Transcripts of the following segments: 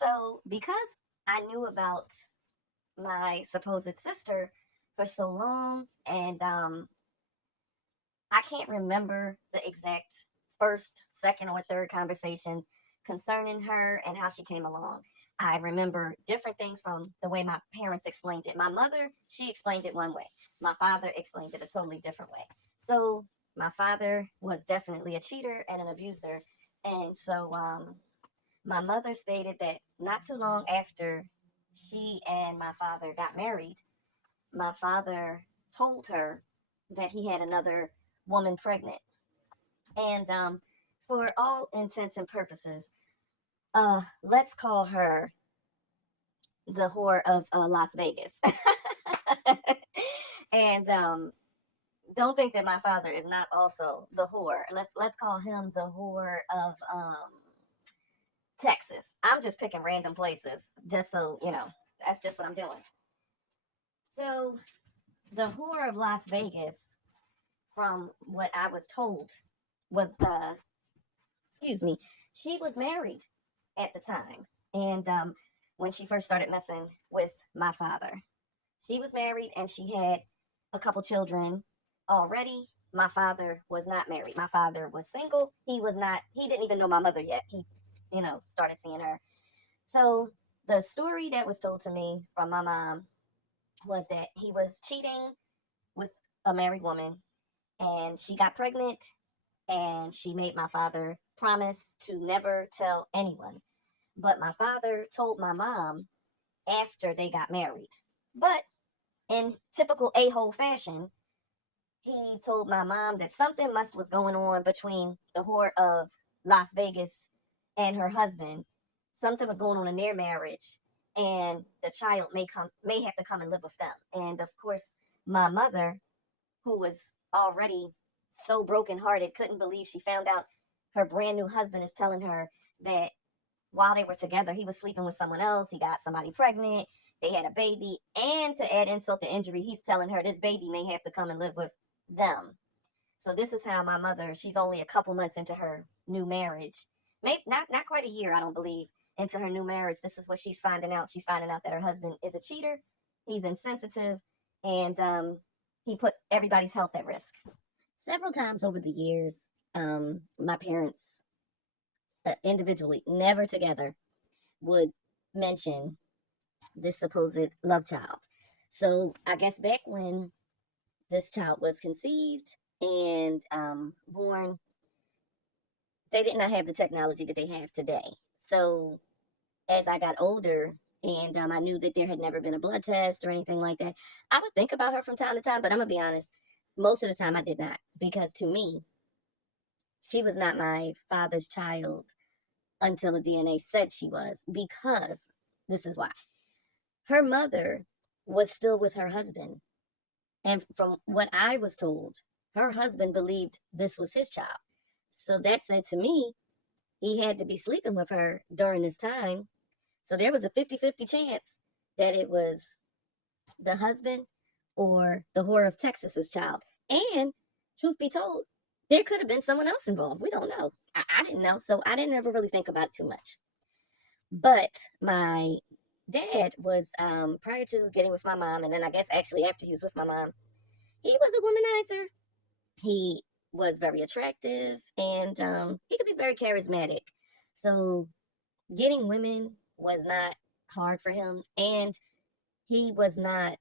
So, because I knew about my supposed sister for so long, and I can't remember the exact first, second, or third conversations concerning her and how she came along. I remember different things from the way my parents explained it. My mother, she explained it one way. My father explained it a totally different way. So, my father was definitely a cheater and an abuser. And so, my mother stated that not too long after she and my father got married, my father told her that he had another woman pregnant. And for all intents and purposes, let's call her the whore of Las Vegas. And don't think that my father is not also the whore. Let's call him the whore of Texas. I'm just picking random places, just so you know. That's just what I'm doing. So the whore of Las Vegas, from what I was told, was excuse me, she was married at the time, and when she first started messing with my father, she was married and she had a couple children already. My father was not married. My father was single. He was not. He didn't even know my mother yet. He, started seeing her. So the story that was told to me from my mom was that he was cheating with a married woman, and she got pregnant, and she made my father promise to never tell anyone. But my father told my mom after they got married. But in typical a-hole fashion, he told my mom that something must was going on between the whore of Las Vegas and her husband. Something was going on in their marriage, and the child may have to come and live with them. And of course, my mother, who was already so brokenhearted, couldn't believe she found out her brand new husband is telling her that while they were together, he was sleeping with someone else. He got somebody pregnant. They had a baby. And to add insult to injury, he's telling her this baby may have to come and live with them. So this is how my mother, she's only a couple months into her new marriage. Maybe not quite a year, I don't believe, into her new marriage. This is what she's finding out. She's finding out that her husband is a cheater. He's insensitive, and he put everybody's health at risk. Several times over the years, my parents, individually, never together, would mention this supposed love child. So I guess back when this child was conceived and born, they did not have the technology that they have today. So as I got older and I knew that there had never been a blood test or anything like that, I would think about her from time to time, but I'm going to be honest, most of the time I did not, because to me, she was not my father's child until the DNA said she was, because this is why. Her mother was still with her husband. And from what I was told, her husband believed this was his child. So that said to me, he had to be sleeping with her during this time. So there was a 50-50 chance that it was the husband or the whore of Texas's child. And truth be told, there could have been someone else involved. We don't know. I didn't know. So I didn't ever really think about it too much. But my dad was, prior to getting with my mom, and then I guess actually after he was with my mom, he was a womanizer. He was very attractive, and he could be very charismatic. So getting women was not hard for him, and he was not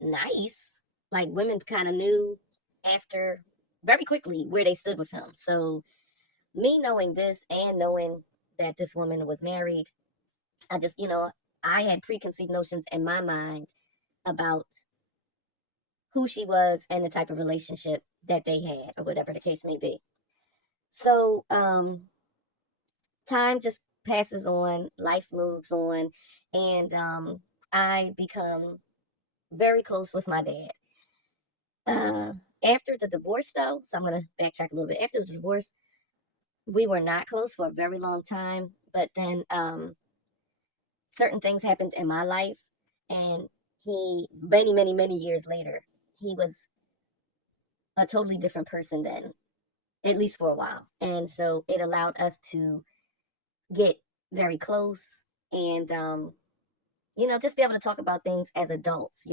nice. Like, women kind of knew after very quickly where they stood with him. So me knowing this and knowing that this woman was married, I just, I had preconceived notions in my mind about who she was and the type of relationship that they had, or whatever the case may be. So time just passes on, life moves on, and I become very close with my dad. After the divorce, though, so I'm going to backtrack a little bit. After the divorce, we were not close for a very long time, but then certain things happened in my life, and he, many, many, many years later, he was a totally different person then, at least for a while. And so it allowed us to get very close. and just be able to talk about things as adults.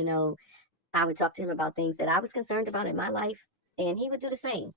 I would talk to him about things that I was concerned about in my life, and he would do the same.